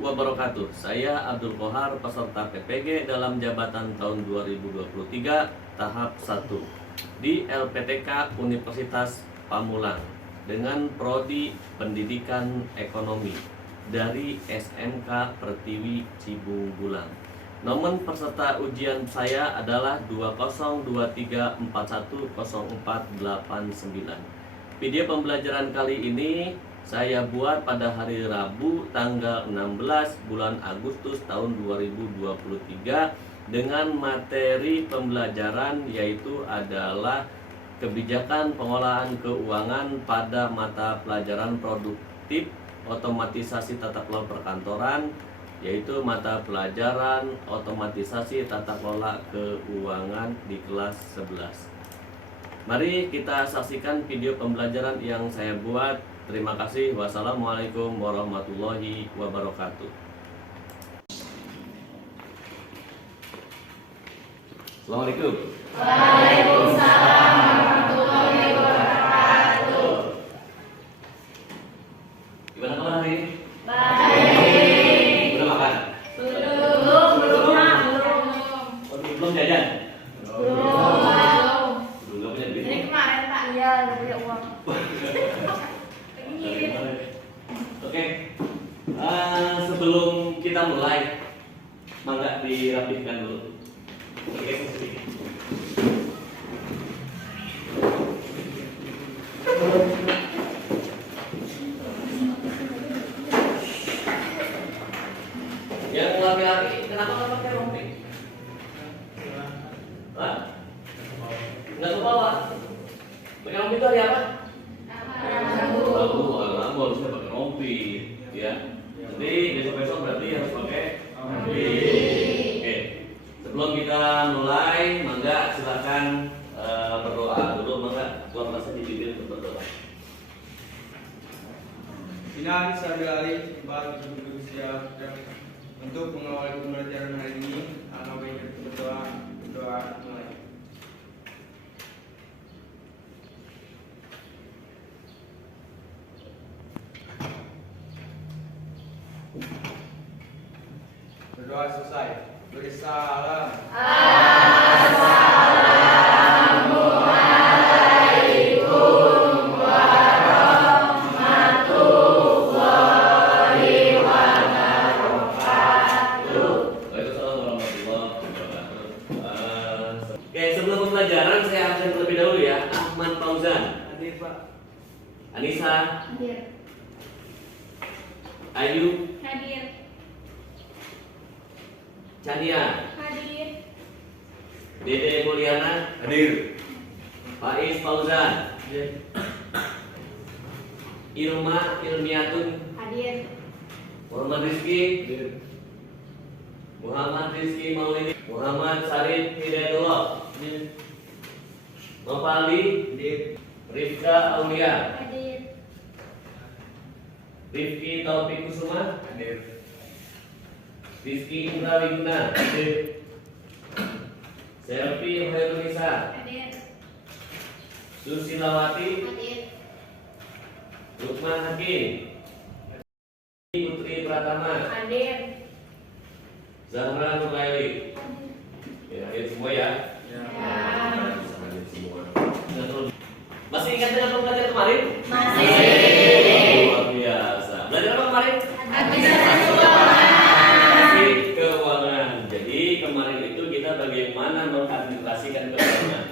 wabarakatuh. Saya Abdul Kohar, peserta PPG dalam jabatan tahun 2023 tahap 1 di LPTK Universitas Pamulang dengan prodi Pendidikan Ekonomi dari SMK Pertiwi Cibung Bulang. Nomor peserta ujian saya adalah 2023410489. Video pembelajaran kali ini saya buat pada hari Rabu tanggal 16 bulan Agustus tahun 2023 dengan materi pembelajaran yaitu adalah kebijakan pengolahan keuangan pada mata pelajaran produktif otomatisasi tata kelola perkantoran, yaitu mata pelajaran otomatisasi tata kelola keuangan di kelas 11. Mari kita saksikan video pembelajaran yang saya buat. Terima kasih. Wassalamualaikum warahmatullahi wabarakatuh. Assalamualaikum. Waalaikumsalam warahmatullahi wabarakatuh. Gimana kabar hari ini? Baik. Udah makan? Belum jajan? Belum. Belum punya duit? Ini kemarin Pak. Iya, nggak punya uang. Oke. Sebelum kita mulai, mangga dirapihkan dulu. Oke, sedikit. Yang laki-laki kenapa nggak pakai rompi? Hah? Nggak ke bawah. Pakai rompi itu hari apa? Rabu, harusnya pakai rompi, ya. Jadi besok-besok berarti harus pakai rompi. Oke. Sebelum kita mulai, mangga silakan berdoa dulu, mangga tuan rasa di bibir untuk berdoa. Final sekali baru berusia untuk mengawali pembelajaran hari ini. Kami berdoa mulai. Berdoa selesai. Beri salam. Assalamualaikum warahmatullahi wabarakatuh. Waalaikumsalam warahmatullahi wabarakatuh. Oke, sebelum pembelajaran saya absen terlebih dahulu ya. Ahmad Fauzan, Hadir Pak. Anissa, Hadir. Ayu, Hadir. Chania, Hadir. Dede Mulyana, hadir. Faiz Fauzan, Ilma Ilmiatun, Hadir. Muhammad Rizki, Muhammad Rizki Maulidi, Muhammad Sarif Hidayatullah, Nopali, Rifka Aulia, Hadir. Rifki Taufik Kusuma, Rizki Indra Wiguna, Selvi Hoirunisa, Hadir. Susilawati, Hadir. Lukman Hakim, Putri Pratama, Hadir. Zahra Nuraili. Ya, hadir semua ya. Ya. Bisa hadir semua. Masih ingat dengan pembelajaran kemarin? Masih. Luar biasa. Belajar apa kemarin? Administrasi keuangan. Administrasi keuangan. Jadi kemarin itu kita bagaimana mengadministrasikan keuangan.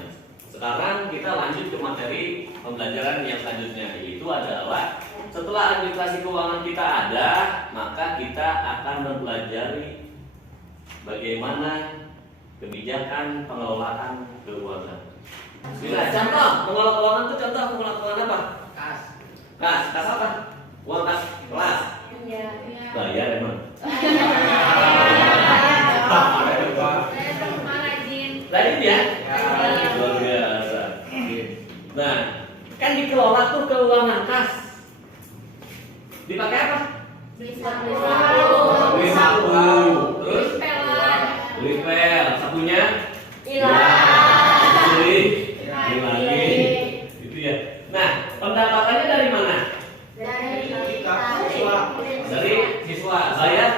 Sekarang kita lanjut ke materi pembelajaran yang selanjutnya, yaitu adalah setelah administrasi keuangan kita ada, maka kita akan mempelajari bagaimana kebijakan pengelolaan keuangan. Nah, contoh pengelola keuangan itu contoh pengelola keuangan apa? Kas apa? Uang kas kelas. Iya. Bayar emang. Rajin ya? Luar biasa. Nah, kan dikelola tuh keuangan kas. Dipakai apa? Beli sapu. Terus beli pel. Sapunya? Hilang. Beli lagi. Gitu ya. Nah, pendapatannya dari mana? Dari Dari Dari siswa. Bayar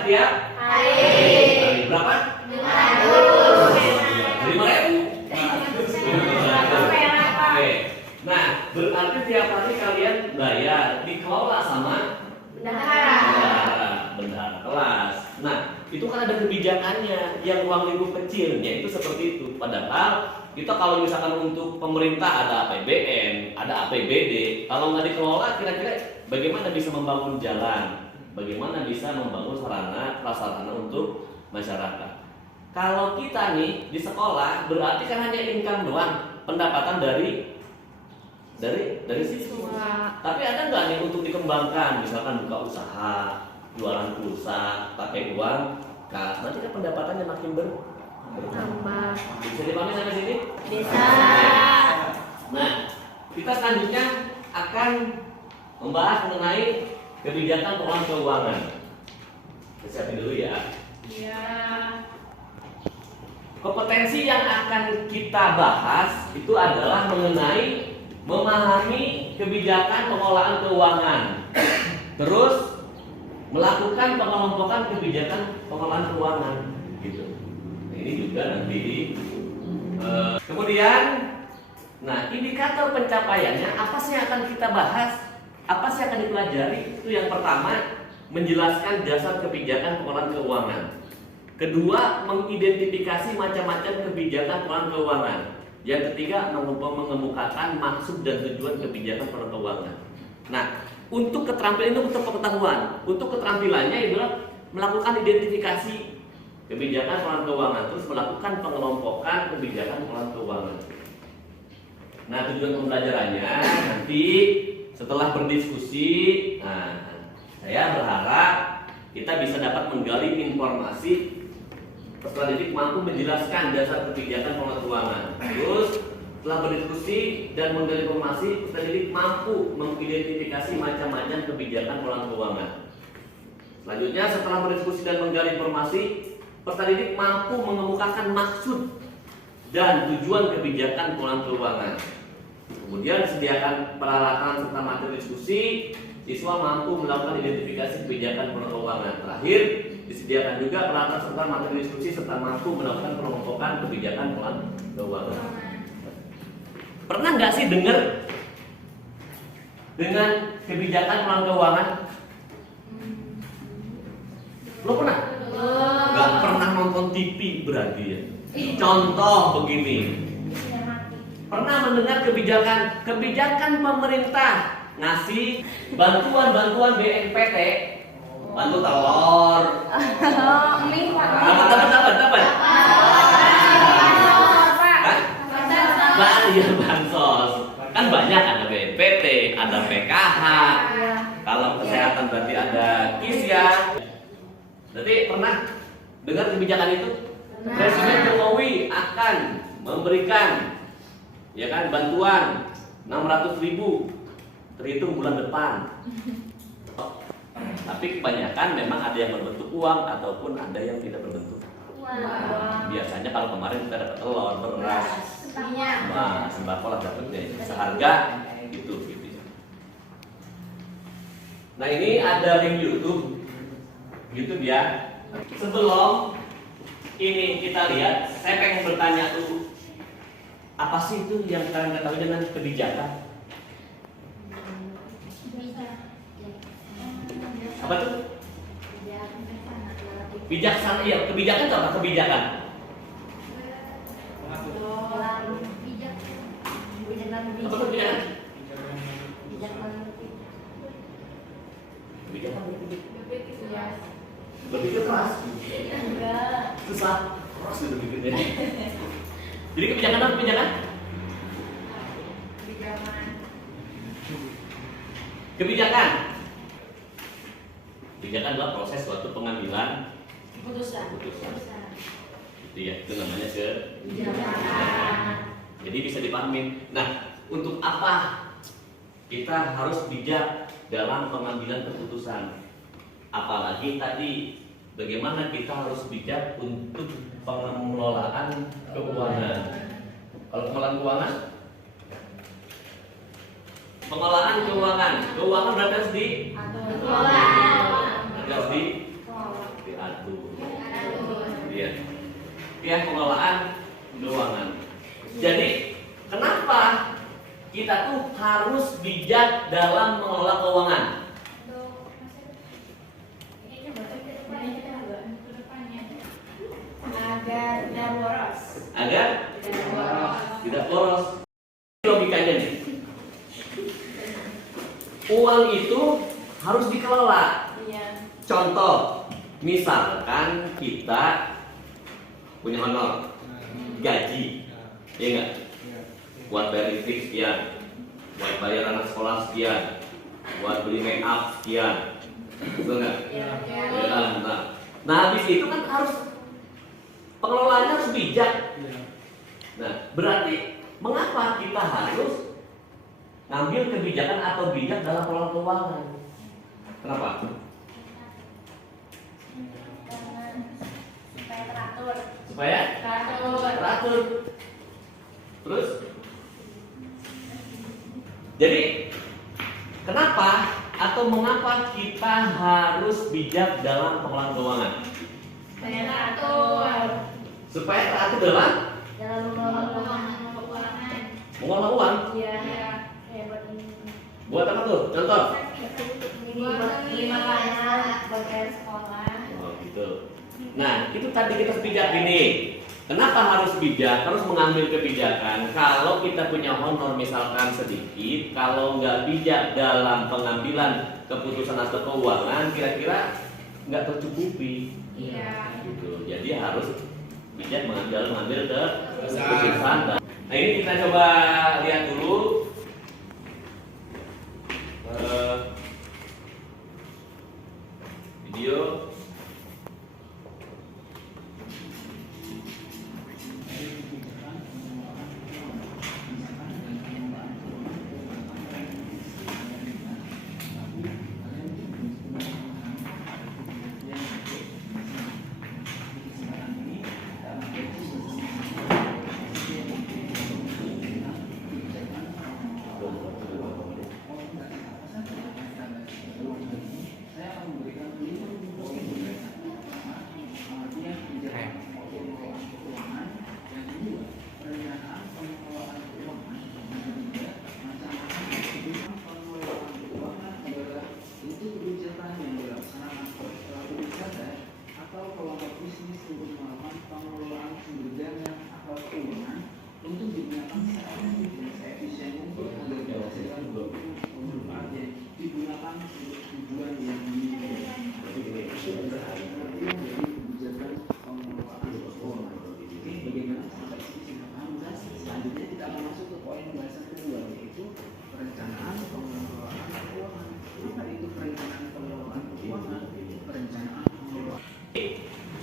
itu kan ada kebijakannya yang ruang lingkup kecilnya itu seperti itu. Padahal kita kalau misalkan untuk pemerintah ada APBN, ada APBD, kalau nggak dikelola kira-kira bagaimana bisa membangun jalan, bagaimana bisa membangun sarana prasarana untuk masyarakat. Kalau kita nih di sekolah berarti kan hanya income doang, pendapatan dari siswa. Tapi ada nggak nih untuk dikembangkan, misalkan buka usaha, jualan pulsa, pakai uang kas, nanti kan pendapatannya makin bertambah. Bisa dipahami sampai sini? Bisa. Nah, kita selanjutnya akan membahas mengenai kebijakan pengelolaan keuangan. Siapin dulu ya. Iya. Kompetensi yang akan kita bahas itu adalah mengenai memahami kebijakan pengelolaan keuangan. Terus melakukan pengelompokan kebijakan pengelolaan keuangan gitu. Nah, ini juga nanti kemudian nah indikator pencapaiannya apa sih yang akan kita bahas, apa sih yang akan dipelajari. Itu yang pertama, menjelaskan dasar kebijakan pengelolaan keuangan. Kedua, mengidentifikasi macam-macam kebijakan pengelolaan keuangan. Yang ketiga, mengemukakan maksud dan tujuan kebijakan pengelolaan keuangan. Nah, untuk keterampilan itu untuk pengetahuan. Untuk keterampilannya adalah melakukan identifikasi kebijakan pengelolaan keuangan, terus melakukan pengelompokan kebijakan pengelolaan keuangan. Nah, tujuan pembelajarannya nanti setelah berdiskusi, saya berharap kita bisa dapat menggali informasi peserta didik mampu menjelaskan dasar kebijakan pengelolaan keuangan. Terus setelah berdiskusi dan menggali informasi, peserta didik mampu mengidentifikasi macam-macam kebijakan pengelolaan keuangan. Selanjutnya setelah berdiskusi dan menggali informasi, peserta didik mampu mengemukakan maksud dan tujuan kebijakan pengelolaan keuangan. Kemudian disediakan peralatan serta materi diskusi, siswa mampu melakukan identifikasi kebijakan pengelolaan keuangan. Terakhir, disediakan juga peralatan serta materi diskusi serta mampu melakukan pengelompokan kebijakan pengelolaan keuangan. Pernah nggak sih dengar dengan kebijakan pengelolaan keuangan? Lo pernah? Nggak pernah nonton TV berarti ya? Contoh begini, pernah mendengar kebijakan pemerintah ngasih bantuan BNPT, bantu telur, dapat. Iya, bansos. Kan banyak, ada BNPT, ada PKH. Kalau kesehatan berarti ada KIS ya. Berarti pernah dengar kebijakan itu? Presiden Jokowi akan memberikan ya kan bantuan 600.000 terhitung bulan depan. Tapi kebanyakan memang ada yang berbentuk uang ataupun ada yang tidak berbentuk. Biasanya kalau kemarin kita dapat telur, beras, sembako lah dapatnya seharga gitu. Nah, ini ada link YouTube ya. Sebelum ini kita lihat, saya pengen bertanya tuh, apa sih itu yang kalian ketahui dengan kebijakan? Apa tuh? Bijaksana, iya. Kebijakan itu apa? Kebijakan. Apa tuh kebijakan? Kebijakan berpikir keras. Susah. Keras itu berpikirnya. Jadi kebijakan apa kebijakan? Kebijakan adalah proses suatu pengambilan keputusan. Itu ya, itu namanya kebijakan. Jadi bisa dipahami. Nah, untuk apa kita harus bijak dalam pengambilan keputusan? Apalagi tadi bagaimana kita harus bijak untuk pengelolaan keuangan. Kalau pengelolaan keuangan berarti harus diatur. Iya, pengelolaan keuangan. Jadi kenapa kita tuh harus bijak dalam mengelola keuangan? Agar tidak boros. Logikanya nih. Uang itu harus dikelola. Iya. Contoh, misalkan kita punya honor, gaji, ya enggak? Buat bayar listrik sekian, buat bayar anak sekolah sekian, buat beli make up sekian, betul nggak? Iya. Ya kan? Nah, habis itu kan harus pengelolaannya harus bijak. Nah, berarti mengapa kita harus ngambil kebijakan atau bijak dalam pengelolaan keuangan? Kenapa? Supaya teratur. Supaya teratur. Terus? Jadi kenapa atau mengapa kita harus bijak dalam pengelolaan keuangan? Supaya teratur. Supaya teratur dalam Dalam mengelola keuangan. mengelola uang. Iya. Kayak buat ini. Buat apa tuh? Contoh. Ini buat beli makanan, buat bayar sekolah. Oh gitu. Nah itu tadi kita bijak gini. Kenapa harus bijak? Harus mengambil kebijakan. Kalau kita punya honor misalkan sedikit, kalau nggak bijak dalam pengambilan keputusan atau keuangan, kira-kira nggak tercukupi. Iya. Gitu. Jadi harus bijak mengambil keputusan. Nah ini kita coba lihat dulu video.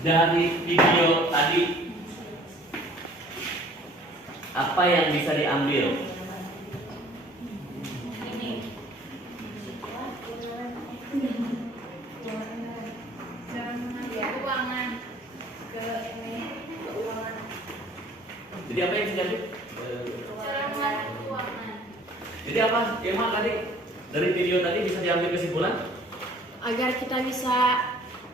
Dari video tadi apa yang bisa diambil? Ini. Ya, keuangan ke ini keuangan. Jadi apa yang bisa diambil? Keuangan. Jadi apa? Emang tadi dari video tadi bisa diambil kesimpulan? Agar kita bisa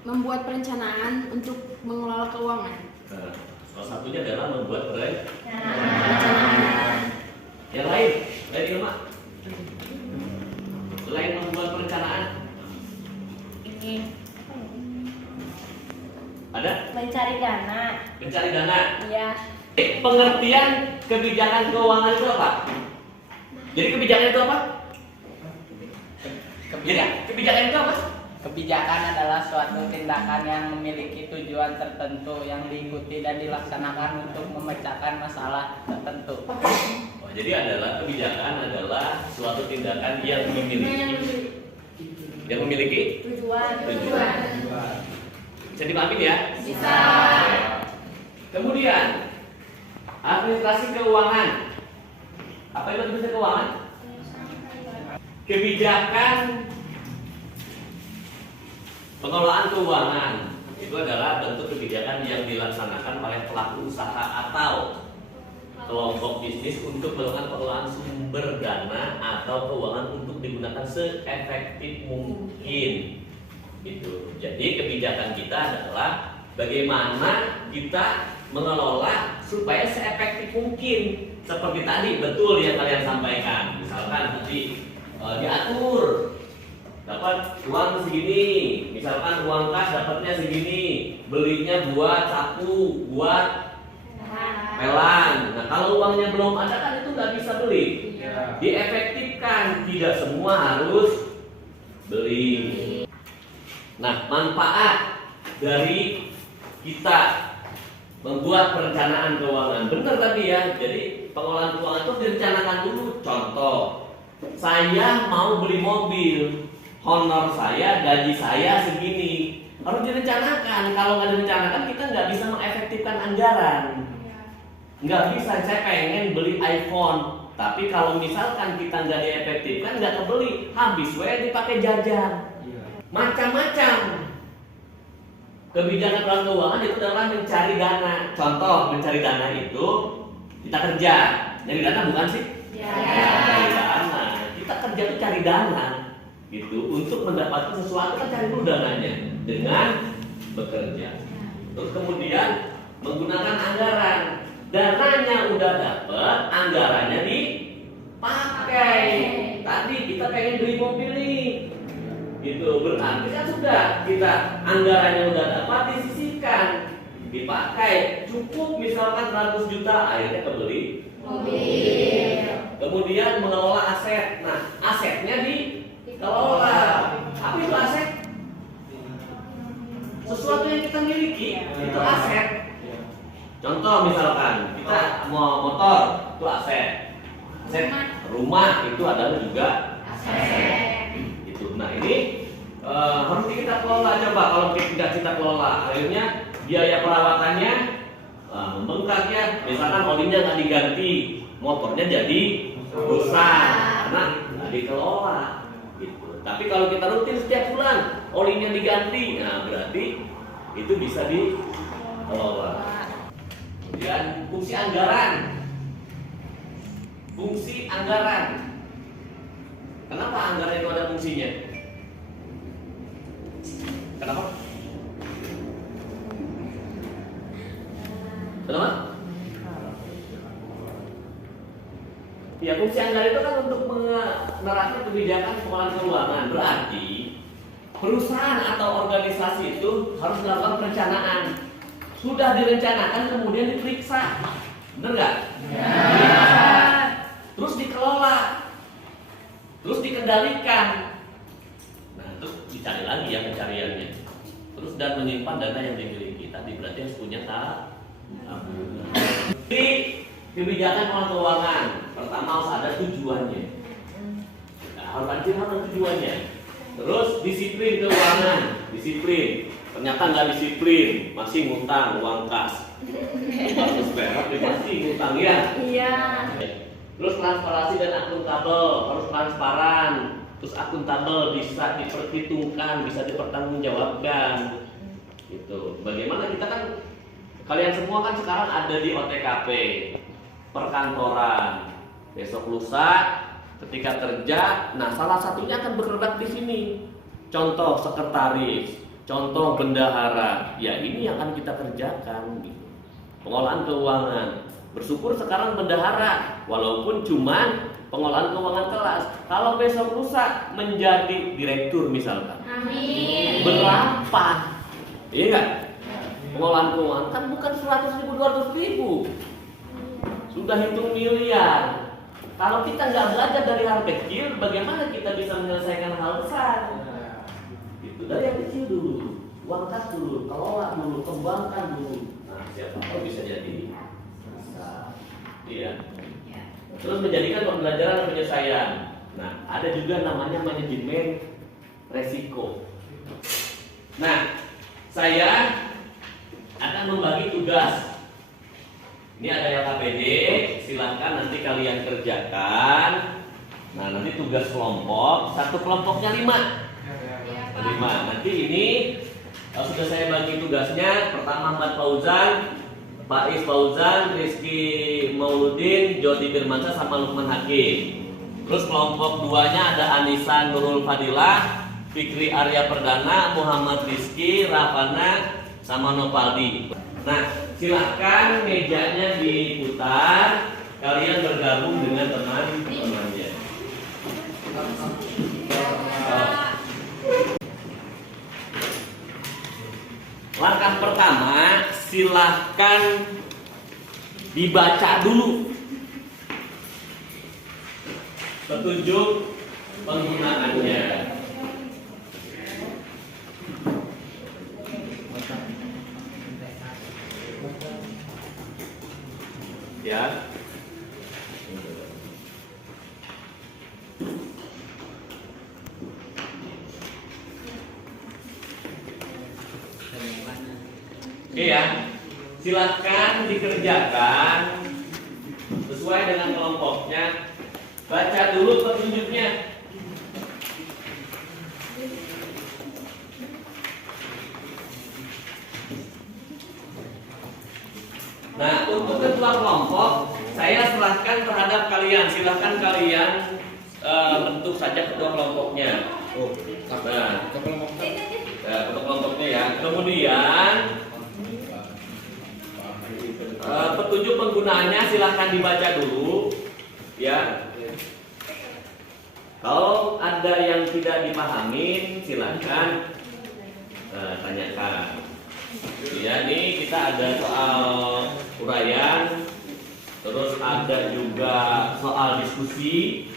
membuat perencanaan untuk mengelola keuangan. Nah, salah satunya adalah membuat Perencanaan. yang lain, Ilma. Selain membuat perencanaan, Ini ada mencari dana. mencari dana. Iya. Pengertian kebijakan keuangan itu apa? Jadi kebijakan itu apa? Jadi kebijakan itu apa? Kebijakan adalah suatu tindakan yang memiliki tujuan tertentu yang diikuti dan dilaksanakan untuk memecahkan masalah tertentu. Oh, jadi kebijakan adalah suatu tindakan yang memiliki Tujuan. Bisa dipahami ya? Bisa. Kemudian administrasi keuangan. Apa itu administrasi keuangan? Kebijakan pengelolaan keuangan itu adalah bentuk kebijakan yang dilaksanakan oleh pelaku usaha atau kelompok bisnis untuk melakukan pengelolaan sumber dana atau keuangan untuk digunakan seefektif mungkin. Itu. Jadi kebijakan kita adalah bagaimana kita mengelola supaya seefektif mungkin. Seperti tadi betul yang kalian sampaikan. Misalkan tadi diatur dapat uang segini, misalkan uang kas dapatnya segini, belinya buat sapu, buat Pelan. Nah, kalau uangnya belum ada kan itu nggak bisa beli. Ya. Diefektifkan, tidak semua harus beli. Nah, manfaat dari kita membuat perencanaan keuangan. Benar tadi ya. Jadi pengelolaan keuangan itu direncanakan dulu. Contoh, saya mau beli mobil, honor saya, gaji saya segini. Harus direncanakan. Kalau nggak direncanakan, kita nggak bisa mengefektifkan anggaran. Nggak bisa. Saya pengen beli iPhone, tapi kalau misalkan kita nggak diefektifkan, nggak kebeli, habis dipakai jajan. Macam-macam. Kebijakan pengelolaan keuangan itu adalah mencari dana. Contoh, mencari dana itu kita kerja. Nyari dana bukan sih? Cari dana. Kita kerja itu cari dana. Gitu. Untuk mendapatkan sesuatu kan cari dulu dananya dengan bekerja. Terus kemudian menggunakan anggaran. Dananya udah dapet, anggarannya dipakai. Tadi kita pengen beli mobil nih. Gitu, berarti kan sudah kita anggarannya udah dapat disisihkan, dipakai, cukup misalkan 100 juta, akhirnya kebeli Mobil. Kemudian mengelola aset. Nah, asetnya dikelola. Apa itu aset? Sesuatu yang kita miliki, itu aset. Contoh misalkan kita mau motor, itu aset. Aset rumah itu adalah juga aset. Nah ini harus kita kelola. Coba kalau tidak kita kelola, akhirnya biaya perawatannya membengkak ya. Misalkan olinya nggak diganti, motornya jadi rusak karena nggak dikelola. Gitu. Tapi kalau kita rutin setiap bulan olinya diganti, nah berarti itu bisa dikelola. Kemudian fungsi anggaran. Fungsi anggaran. Kenapa anggaran itu ada fungsinya? Kenapa? Kenapa? Ya, fungsi anggaran itu kan untuk menerapkan kebijakan pengelolaan keuangan. Berarti perusahaan atau organisasi itu harus melakukan perencanaan. Sudah direncanakan kemudian diperiksa. Benar nggak? Diperiksa. Terus dikelola. Terus dikendalikan. Nah, terus dicari lagi ya pencariannya. Terus dan menyimpan dana yang dimiliki. Tadi berarti harus punya tabungan. Jadi kebijakan pengelolaan keuangan pertama harus ada tujuannya. Nah, harus ada tujuannya. Terus disiplin keuangan, disiplin. Ternyata nggak disiplin, masih ngutang uang kas. Harus berak masih ngutang ya. Iya. Terus transparansi dan akuntabel, harus transparan. Terus akuntabel, bisa diperhitungkan, bisa dipertanggungjawabkan. Gitu. Bagaimana kita kan, kalian semua kan sekarang ada di OTKP, perkantoran. Besok lusa, ketika kerja, nah salah satunya akan bergerak di sini. Contoh sekretaris, contoh bendahara. Ya ini yang akan kita kerjakan. Gitu. Pengolahan keuangan. Bersyukur sekarang bendahara, walaupun cuman pengolahan keuangan kelas. Kalau besok lusa menjadi direktur misalkan, Amin. berapa? Iya nggak? Pengolahan keuangan kan bukan 100.000, 200.000, sudah hitung miliar. Kalau kita nggak belajar dari hal kecil, bagaimana kita bisa menyelesaikan hal besar? Itu dari yang kecil dulu, uang kas dulu, kelola dulu, kembangkan dulu. Nah, siapa tahu bisa jadi. Iya. Terus menjadikan pembelajaran dan penyelesaian. Nah, ada juga namanya manajemen resiko. Nah, saya akan membagi tugas. Ini ada LKPD, silahkan nanti kalian kerjakan. Nah, nanti tugas kelompok, satu kelompoknya 5. 5. Nanti ini sudah saya bagi tugasnya. Pertama Ahmad Fauzan, Faiz Fauzan, Rizky Mauludin, Jody Firmansyah sama Lukman Hakim. Terus kelompok 2-nya ada Anissa Nurul Fadilah, Fikri Arya Perdana, Muhammad Rizky, Rafana, sama Nopaldi. Nah, silahkan mejanya diputar. Kalian bergabung dengan teman-temannya. Langkah pertama, silahkan dibaca dulu petunjuk penggunaannya. Ya. Oke ya, silahkan dikerjakan sesuai dengan kelompoknya. Baca dulu petunjuknya. Nah, untuk ketua kelompok, saya serahkan terhadap kalian. Silahkan kalian bentuk saja ketua kelompoknya. Nah, ketua kelompoknya ya. Kemudian petunjuk penggunaannya silahkan dibaca dulu, ya. Kalau ada yang tidak dipahami, silahkan tanyakan. Ya, nih kita ada soal uraian, terus ada juga soal diskusi,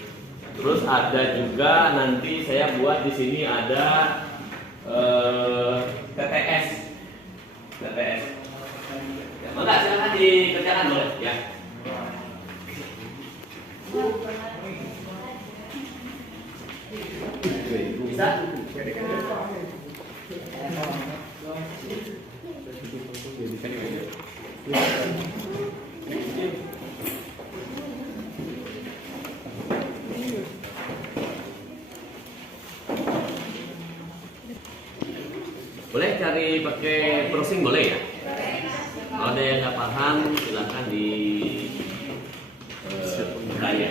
terus ada juga nanti saya buat di sini ada TTS. Ya, maka silakan dikerjakan boleh ya. Bisa? Boleh cari pakai browsing boleh ya? Kalau ada yang nggak paham silahkan di tanya.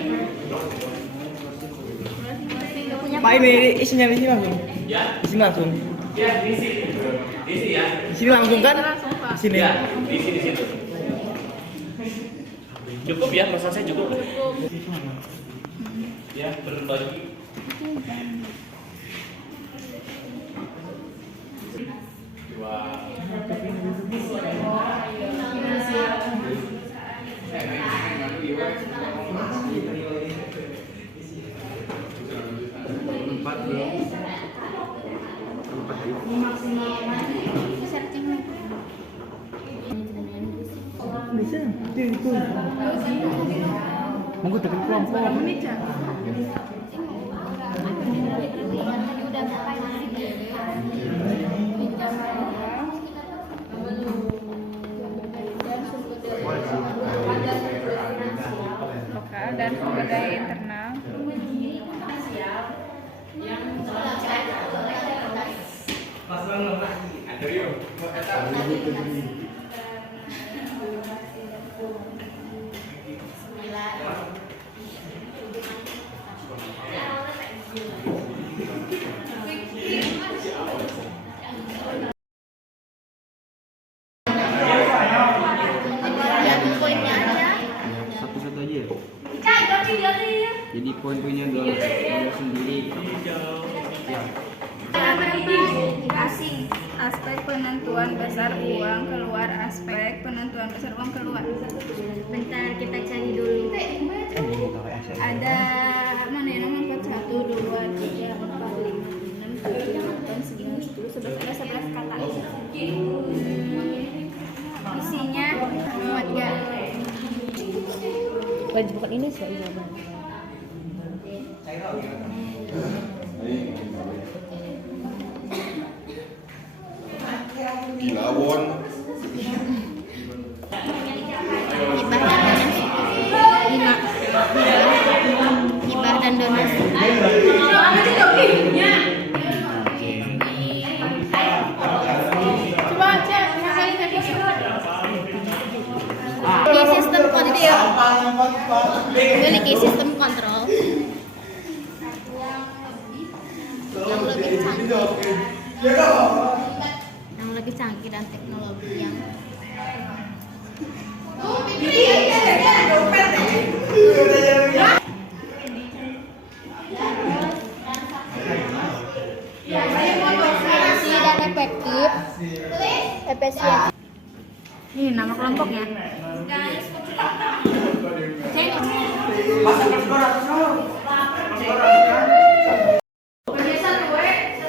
Pak, ini isinya di sini langsung. Ya? Di sini langsung. Ya, di sini ya. Di sini langsung kan? Di sini. Ya, di situ. Cukup ya, masa saya cukup. Ya, berbagi. Bisa. Itu. Monggo tekan kelompok. Lokal dan sumber daya internal. Satu-satu aja ya. Jadi poin-poinnya adalah sendiri. Asing, aspek penentuan besar uang keluar, aspek penentuan besar uang keluar. Bentar, kita cari dulu. Ada mana ya, nomor 41, 2, 3, 4, 5, 6, 7, 8, 9, 10, 11, ada 11 kata. Isinya muat gak? Wajib bukan ini sih Kilawon. Hibah dan donasi. Coba cek, ngapain tadi? Di sistem kontrol. Memiliki sistem kontrol yang lebih canggih dan teknologi yang efisien dan efektif. Ini nama kelompoknya.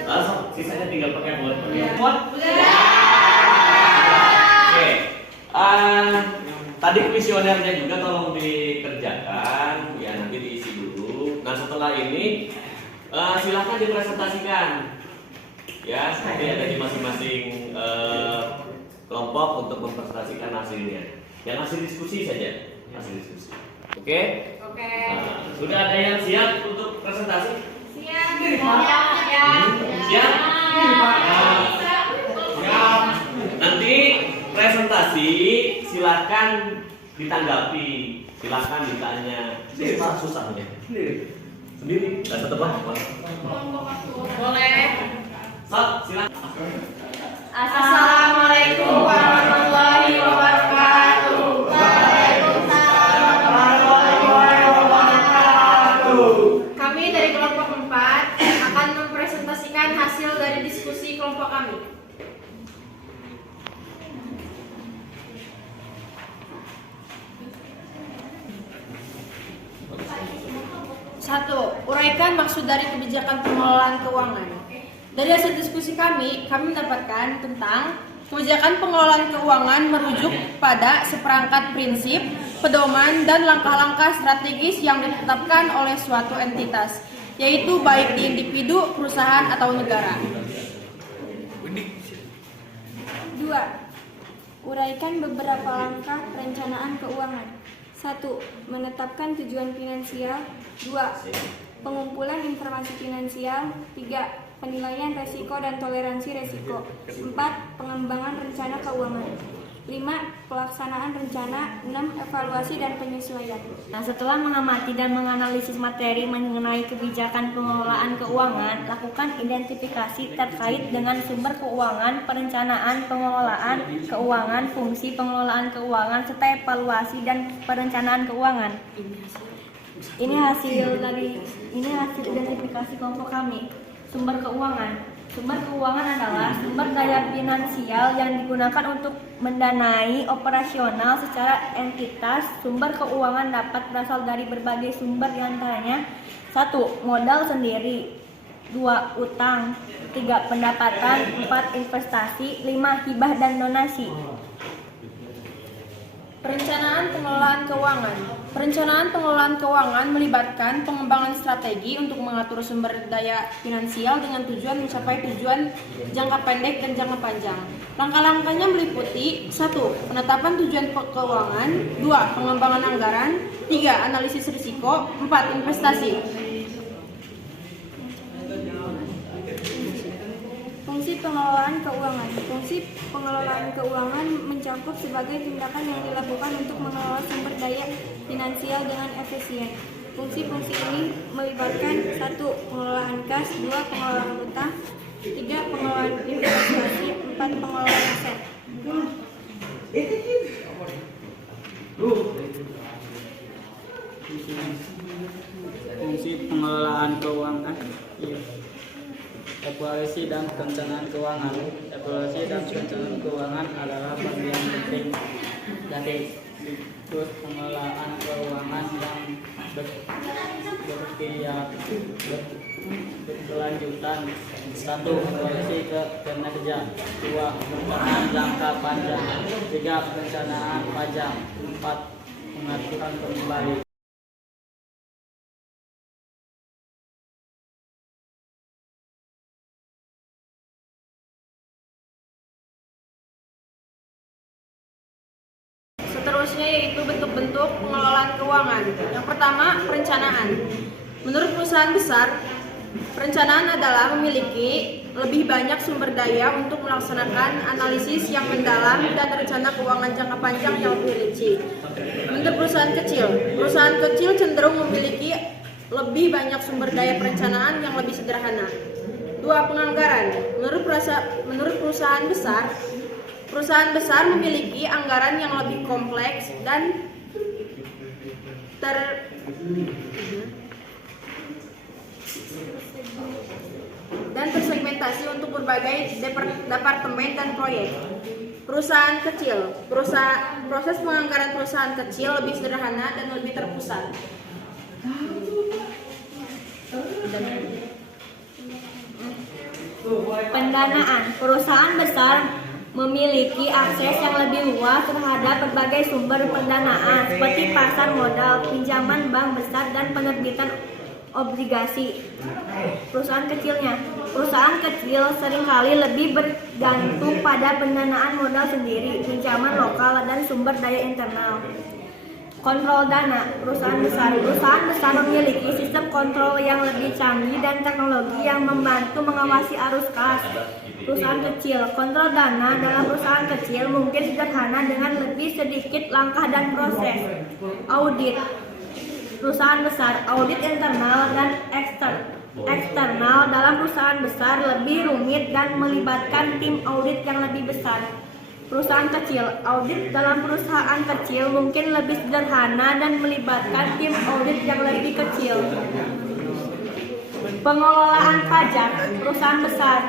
Langsung sisanya tinggal pakai buat. Oke. Tadi kuesionernya juga tolong dikerjakan, ya nanti diisi dulu. Nah setelah ini silahkan dipresentasikan, ya nanti ada di masing-masing kelompok untuk mempresentasikan hasilnya. Yang hasil diskusi saja, hasil diskusi. Oke? Oke. Nah, sudah ada yang siap untuk presentasi? Siap. Siap? Nanti presentasi silahkan ditanggapi, silahkan ditanya. Ini apa susahnya? Sendiri, nggak satu bang. Boleh. Sok, silahkan. Assalamualaikum warahmatullahi wabarakatuh. Waalaikumsalam warahmatullahi wabarakatuh. Kami dari kelompok 4 akan mempresentasikan hasil dari diskusi kelompok kami. Satu, uraikan maksud dari kebijakan pengelolaan keuangan. Dari hasil diskusi kami mendapatkan tentang kebijakan pengelolaan keuangan merujuk pada seperangkat prinsip, pedoman, dan langkah-langkah strategis yang ditetapkan oleh suatu entitas, yaitu baik di individu, perusahaan, atau negara. 2. Uraikan beberapa langkah perencanaan keuangan. 1. Menetapkan tujuan finansial. 2. Pengumpulan informasi finansial. 3. Penilaian resiko dan toleransi resiko. 4. Pengembangan rencana keuangan. 5. Pelaksanaan rencana. 6. Evaluasi dan penyesuaian. Nah, setelah mengamati dan menganalisis materi mengenai kebijakan pengelolaan keuangan, lakukan identifikasi terkait dengan sumber keuangan, perencanaan pengelolaan keuangan, fungsi pengelolaan keuangan, serta evaluasi dan perencanaan keuangan. Ini hasil identifikasi kelompok kami. Sumber keuangan. Sumber keuangan adalah sumber daya finansial yang digunakan untuk mendanai operasional secara entitas. Sumber keuangan dapat berasal dari berbagai sumber, diantaranya 1. Modal sendiri. 2. Utang. 3. Pendapatan. 4. Investasi. 5. Hibah dan donasi. Perencanaan pengelolaan keuangan. Perencanaan pengelolaan keuangan melibatkan pengembangan strategi untuk mengatur sumber daya finansial dengan tujuan mencapai tujuan jangka pendek dan jangka panjang. Langkah-langkahnya meliputi 1. Penetapan tujuan keuangan. 2. Pengembangan anggaran. 3. Analisis risiko. 4. Investasi. Fungsi pengelolaan keuangan. Fungsi pengelolaan keuangan mencakup sebagai tindakan yang dilakukan untuk mengelola sumber daya finansial dengan efisien. Fungsi-fungsi ini melibatkan 1. Pengelolaan kas. 2. Pengelolaan utang. 3. Pengelolaan investasi. 4. Pengelolaan aset. Fungsi pengelolaan keuangan. Evaluasi dan perencanaan keuangan. Evaluasi dan perencanaan keuangan adalah bagian penting dari siklus pengelolaan keuangan yang berkelanjutan. 1. Evaluasi kinerja. 2. Perencanaan jangka panjang. 3. Perencanaan pajak. 4. Pengaturan kembali. Seterusnya yaitu bentuk-bentuk pengelolaan keuangan. Yang pertama, perencanaan. Menurut perusahaan besar, perencanaan adalah memiliki lebih banyak sumber daya untuk melaksanakan analisis yang mendalam dan rencana keuangan jangka panjang yang lebih rinci. Menurut perusahaan kecil cenderung memiliki lebih banyak sumber daya perencanaan yang lebih sederhana. 2. Penganggaran. Menurut perusahaan besar memiliki anggaran yang lebih kompleks dan tersegmentasi untuk berbagai departemen dan proyek. Perusahaan kecil. Proses penganggaran perusahaan kecil lebih sederhana dan lebih terpusat. Pendanaan. Perusahaan besar memiliki akses yang lebih luas terhadap berbagai sumber pendanaan seperti pasar modal, pinjaman bank besar, dan penerbitan obligasi. Perusahaan kecilnya. Perusahaan kecil seringkali lebih bergantung pada pendanaan modal sendiri, pinjaman lokal, dan sumber daya internal. Kontrol dana. Perusahaan besar. Perusahaan besar memiliki sistem kontrol yang lebih canggih dan teknologi yang membantu mengawasi arus kas. Perusahaan kecil. Kontrol dana dalam perusahaan kecil mungkin sederhana dengan lebih sedikit langkah dan proses. Audit. Perusahaan besar. Audit internal dan eksternal dalam perusahaan besar lebih rumit dan melibatkan tim audit yang lebih besar. Perusahaan kecil. Audit dalam perusahaan kecil mungkin lebih sederhana dan melibatkan tim audit yang lebih kecil. Pengelolaan pajak. Perusahaan besar.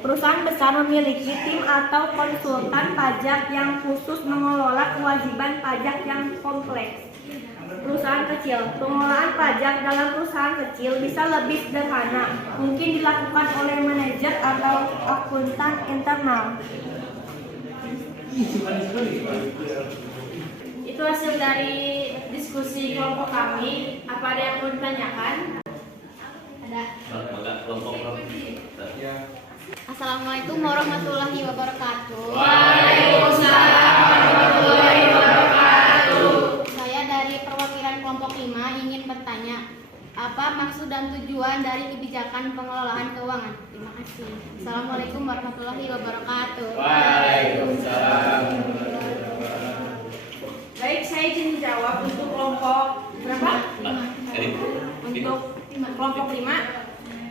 Perusahaan besar memiliki tim atau konsultan pajak yang khusus mengelola kewajiban pajak yang kompleks. Perusahaan kecil. Pengelolaan pajak dalam perusahaan kecil bisa lebih sederhana, mungkin dilakukan oleh manajer atau akuntan internal. Itu hasil dari diskusi kelompok kami. Apa ada yang perlu ditanyakan? Ada. Assalamualaikum warahmatullahi wabarakatuh. Waalaikumsalam warahmatullahi wabarakatuh. Saya dari perwakilan kelompok 5 ingin bertanya, apa maksud dan tujuan dari kebijakan pengelolaan keuangan? Terima kasih. Assalamualaikum warahmatullahi wabarakatuh. Waalaikumsalam. Baik, saya izin jawab untuk kelompok berapa? Untuk kelompok 5.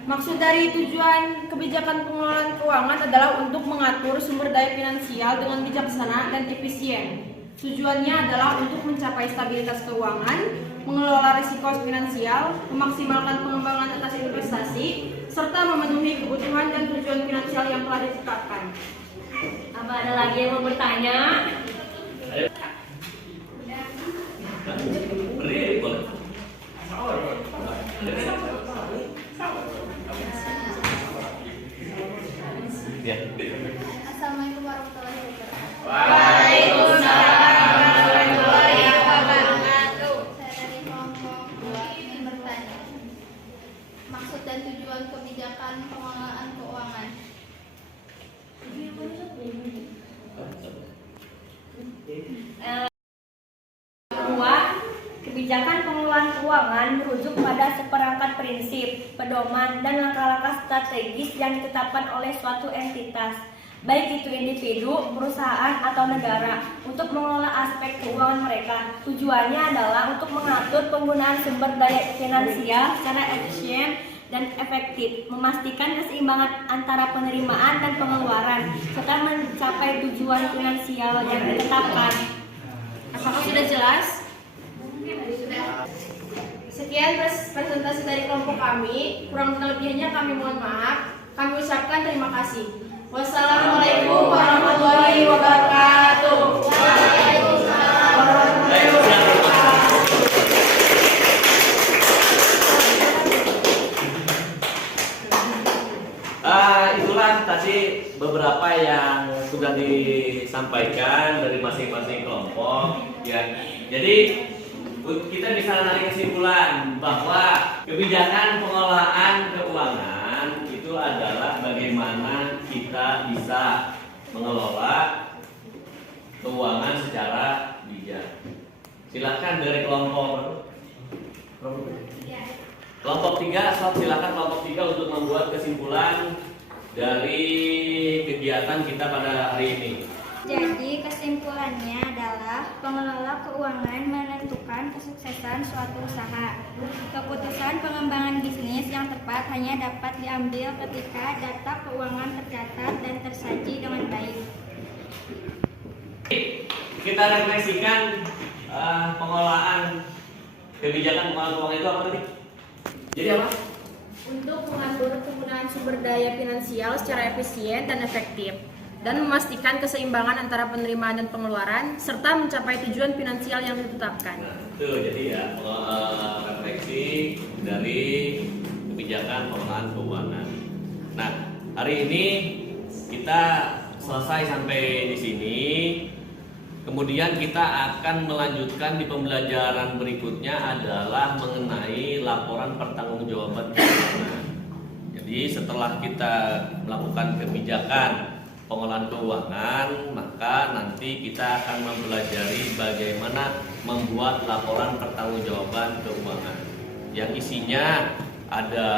Maksud dari tujuan kebijakan pengelolaan keuangan adalah untuk mengatur sumber daya finansial dengan bijaksana dan efisien. Tujuannya adalah untuk mencapai stabilitas keuangan, mengelola risiko finansial, memaksimalkan pengembangan atas investasi, serta memenuhi kebutuhan dan tujuan finansial yang telah ditetapkan. Apa ada lagi yang mau bertanya? Berdiri boleh. Ya. Assalamualaikum warahmatullahi wabarakatuh. Waalaikumsalam warahmatullahi wabarakatuh. Saya dari kelompok 2 ingin bertanya, maksud dan tujuan kebijakan pengelolaan keuangan. Kedua, kebijakan pengelolaan keuangan merujuk pada seperangkat prinsip, pedoman, dan langkah-langkah strategis yang ditetapkan oleh suatu entitas, baik itu individu, perusahaan, atau negara, untuk mengelola aspek keuangan mereka. Tujuannya adalah untuk mengatur penggunaan sumber daya finansial secara efisien dan efektif, memastikan keseimbangan antara penerimaan dan pengeluaran, serta mencapai tujuan finansial yang ditetapkan. Apakah sudah jelas? Sekian presentasi dari kelompok kami. Kurang lebihnya kami mohon maaf. Kami ucapkan terima kasih. Wassalamualaikum warahmatullahi wabarakatuh. Itulah tadi beberapa yang sudah disampaikan dari masing-masing kelompok. Ya, jadi kita bisa menarik kesimpulan bahwa kebijakan pengelolaan keuangan itu adalah bagaimana kita bisa mengelola keuangan secara bijak. Silakan dari kelompok 3, silakan kelompok 3 untuk membuat kesimpulan dari kegiatan kita pada hari ini. Jadi kesimpulannya adalah pengelola keuangan menentukan kesuksesan suatu usaha. Keputusan pengembangan bisnis yang tepat hanya dapat diambil ketika data keuangan tercatat dan tersaji dengan baik. Kita refleksikan pengelolaan kebijakan pengelolaan keuangan itu apa tadi? Jadi apa? Untuk mengatur penggunaan sumber daya finansial secara efisien dan efektif. dan memastikan keseimbangan antara penerimaan dan pengeluaran serta mencapai tujuan finansial yang ditetapkan. Nah, itu jadi ya refleksi dari kebijakan pengelolaan keuangan. Nah, hari ini kita selesai sampai di sini. Kemudian kita akan melanjutkan di pembelajaran berikutnya adalah mengenai laporan pertanggungjawaban keuangan. Jadi setelah kita melakukan kebijakan pengelolaan keuangan, maka nanti kita akan mempelajari bagaimana membuat laporan pertanggungjawaban keuangan yang isinya ada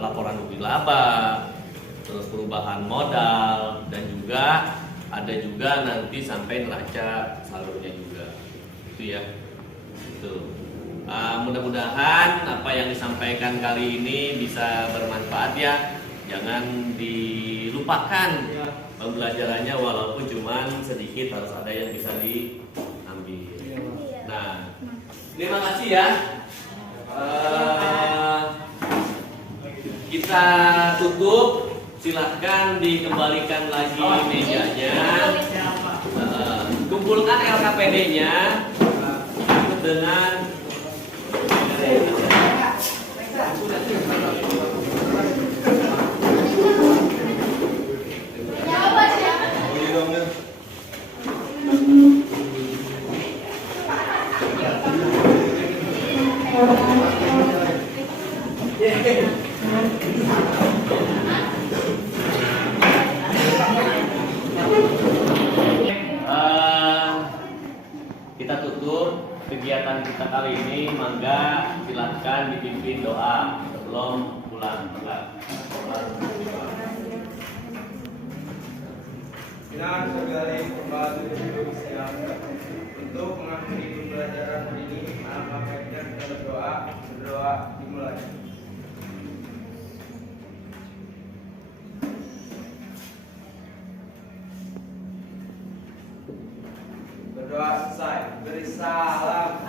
laporan rugi laba, terus perubahan modal, dan juga ada juga nanti sampai neraca saldonya juga. Itu ya. Itu. Mudah-mudahan apa yang disampaikan kali ini bisa bermanfaat ya. Jangan dilupakan pembelajarannya walaupun cuma sedikit, harus ada yang bisa diambil. Nah, terima kasih ya. Kita tutup. Silahkan dikembalikan lagi mejanya. Kumpulkan LKPD-nya dengan kita tutup kegiatan kita kali ini. Mangga silahkan dipimpin doa sebelum pulang. Dengan segala pembantu hidup saya untuk mengakhiri pembelajaran hari ini, maka baiknya kita berdoa dimulai. Berdoa selesai. Beri salam.